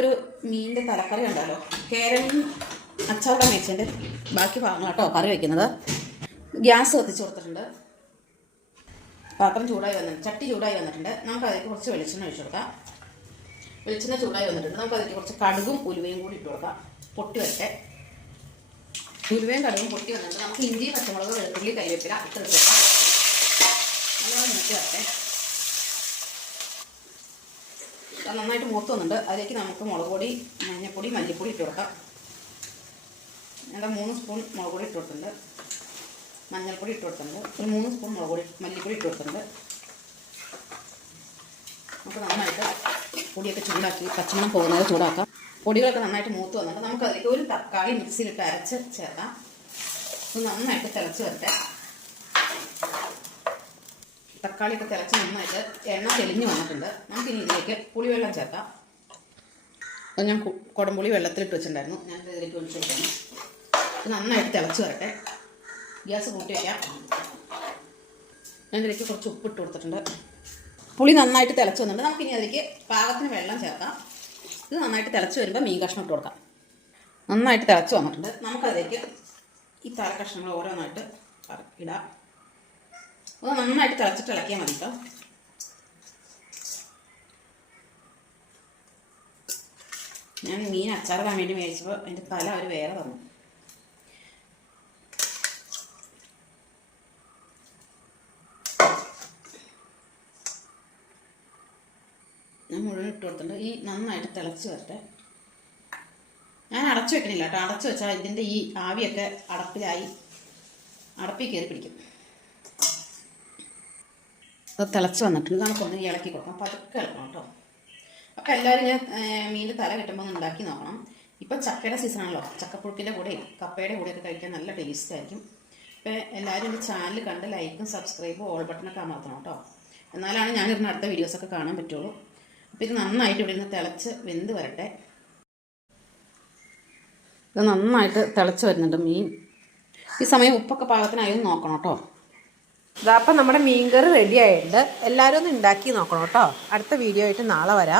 ഒരു മീനിൻ്റെ തലക്കറി ഉണ്ടല്ലോ, കേരളം അച്ചാറുടെ മേച്ചതിൻ്റെ ബാക്കി ഭാഗങ്ങളാട്ടോ കറി വയ്ക്കുന്നത്. ഗ്യാസ് കത്തിച്ച് കൊടുത്തിട്ടുണ്ട്. പാത്രം ചൂടായി വന്നിട്ടുണ്ട്, ചട്ടി ചൂടായി വന്നിട്ടുണ്ട്. നമുക്ക് അതിലേക്ക് കുറച്ച് വെളിച്ചെണ്ണ ഒഴിച്ചു കൊടുക്കാം. വെളിച്ചെണ്ണ ചൂടായി വന്നിട്ടുണ്ട്. നമുക്ക് അതിലേക്ക് കുറച്ച് കടുകും ഉലുവയും കൂടി ഇട്ട് കൊടുക്കാം. പൊട്ടി വരട്ടെ. ഉലുവയും കടുകും പൊട്ടി വന്നിട്ട് നമുക്ക് ഇഞ്ചി, പച്ചമുളക്, വെളുത്തുള്ളി, കരിവേപ്പില ഇട്ട് കൊടുക്കാം. നല്ലോണം മുട്ടി വരട്ടെ. നന്നായിട്ട് മൂത്ത് വന്നിട്ടുണ്ട്. അതിലേക്ക് നമുക്ക് മുളക് പൊടി, മഞ്ഞൾപ്പൊടി, മല്ലിപ്പൊടി ഇട്ട് കൊടുക്കാം. ഞങ്ങൾ 3 സ്പൂൺ മുളക് പൊടി ഇട്ട് കൊടുത്തിട്ടുണ്ട്. മഞ്ഞൾപ്പൊടി ഇട്ട് കൊടുത്തിട്ടുണ്ട്. ഒരു 3 സ്പൂൺ മുളക് പൊടി, മല്ലിപ്പൊടി ഇട്ട് കൊടുത്തിട്ടുണ്ട്. നമുക്ക് നന്നായിട്ട് പൊടിയൊക്കെ ചൂടാക്കി പച്ചമണം പോകുന്നത് ചൂടാക്കാം. പൊടികളൊക്കെ നന്നായിട്ട് മൂത്ത് വന്നിട്ട് നമുക്ക് അതിലേക്ക് ഒരു തക്കാളി മിക്സിയിലിട്ട് അരച്ച് ചേർക്കാം. ഇത് നന്നായിട്ട് തിളച്ച് വരട്ടെ. തക്കാളിയൊക്കെ തിളച്ച് നന്നായിട്ട് എണ്ണ തെളിഞ്ഞ് വന്നിട്ടുണ്ട്. നമുക്കിനി ഇതിലേക്ക് പുളിവെള്ളം ചേർക്കാം. അത് ഞാൻ കുടംപുളി വെള്ളത്തിലിട്ട് വെച്ചിട്ടുണ്ടായിരുന്നു. ഞാൻ ഇതിലേക്ക് ഒഴിച്ച് വെക്കാം. ഇത് നന്നായിട്ട് തിളച്ച് വരട്ടെ. ഗ്യാസ് കൂട്ടി വയ്ക്കാം. ഞാൻ ഇതിലേക്ക് കുറച്ച് ഉപ്പിട്ട് കൊടുത്തിട്ടുണ്ട്. പുളി നന്നായിട്ട് തിളച്ച് വന്നിട്ടുണ്ട്. നമുക്കിനി അതിലേക്ക് പാകത്തിന് വെള്ളം ചേർക്കാം. ഇത് നന്നായിട്ട് തിളച്ച് വരുമ്പോൾ മീൻ കഷ്ണം ഇട്ട് കൊടുക്കാം. നന്നായിട്ട് തിളച്ച് വന്നിട്ടുണ്ട്. നമുക്കതിലേക്ക് ഈ തല കഷ്ണങ്ങൾ ഓരോന്നായിട്ട് ഇടാം. അത് നന്നായിട്ട് തിളച്ചിട്ട് ഇളക്കിയാൽ മതി കേട്ടോ. ഞാൻ മീൻ അച്ചാറിടാൻ വേണ്ടി മേടിച്ചപ്പോൾ അതിൻ്റെ തല അവർ വേറെ തന്നു. ഞാൻ മുഴുവൻ ഇട്ട് കൊടുത്തിട്ടുണ്ട്. ഈ നന്നായിട്ട് തിളച്ച് വരട്ടെ. ഞാൻ അടച്ചു വെക്കണില്ല കേട്ടോ. അടച്ചു വെച്ചാൽ ഇതിൻ്റെ ഈ ആവിയൊക്കെ അടപ്പിൽ കയറി പിടിക്കും. അത് തിളച്ച് വന്നിട്ടുണ്ട്. നമുക്കൊന്ന് ഇളക്കി കൊടുക്കാം. പതുക്കെ ഇളക്കണം കേട്ടോ. അപ്പോൾ എല്ലാവരും ഞാൻ മീനിൻ്റെ തല കിട്ടുമ്പോൾ ഒന്ന് ഉണ്ടാക്കി നോക്കണം. ഇപ്പം ചക്കയുടെ സീസണാണല്ലോ. ചക്കപ്പുഴുക്കിൻ്റെ കൂടെയും കപ്പയുടെ കൂടെയൊക്കെ കഴിക്കാൻ നല്ല ടേസ്റ്റ് ആയിരിക്കും. അപ്പോൾ എല്ലാവരും എൻ്റെ ചാനൽ കണ്ട് ലൈക്കും സബ്സ്ക്രൈബും ഓൾ ബട്ടണൊക്കെ അമർത്തണം കേട്ടോ. എന്നാലാണ് ഞാനിരുന്ന അടുത്ത വീഡിയോസൊക്കെ കാണാൻ പറ്റുള്ളൂ. അപ്പോൾ ഇത് നന്നായിട്ട് ഇവിടെ നിന്ന് തിളച്ച് വെന്ത് വരട്ടെ. ഇത് നന്നായിട്ട് തിളച്ച് വരുന്നുണ്ട് മീൻ. ഈ സമയം ഉപ്പൊക്കെ പാകത്തിനായി നോക്കണം കേട്ടോ. ഇതപ്പം നമ്മുടെ മീൻകറി റെഡി ആയിട്ടുണ്ട്. എല്ലാവരും ഒന്ന് ഉണ്ടാക്കി നോക്കണം കേട്ടോ. അടുത്ത വീഡിയോ ആയിട്ട് നാളെ വരാം.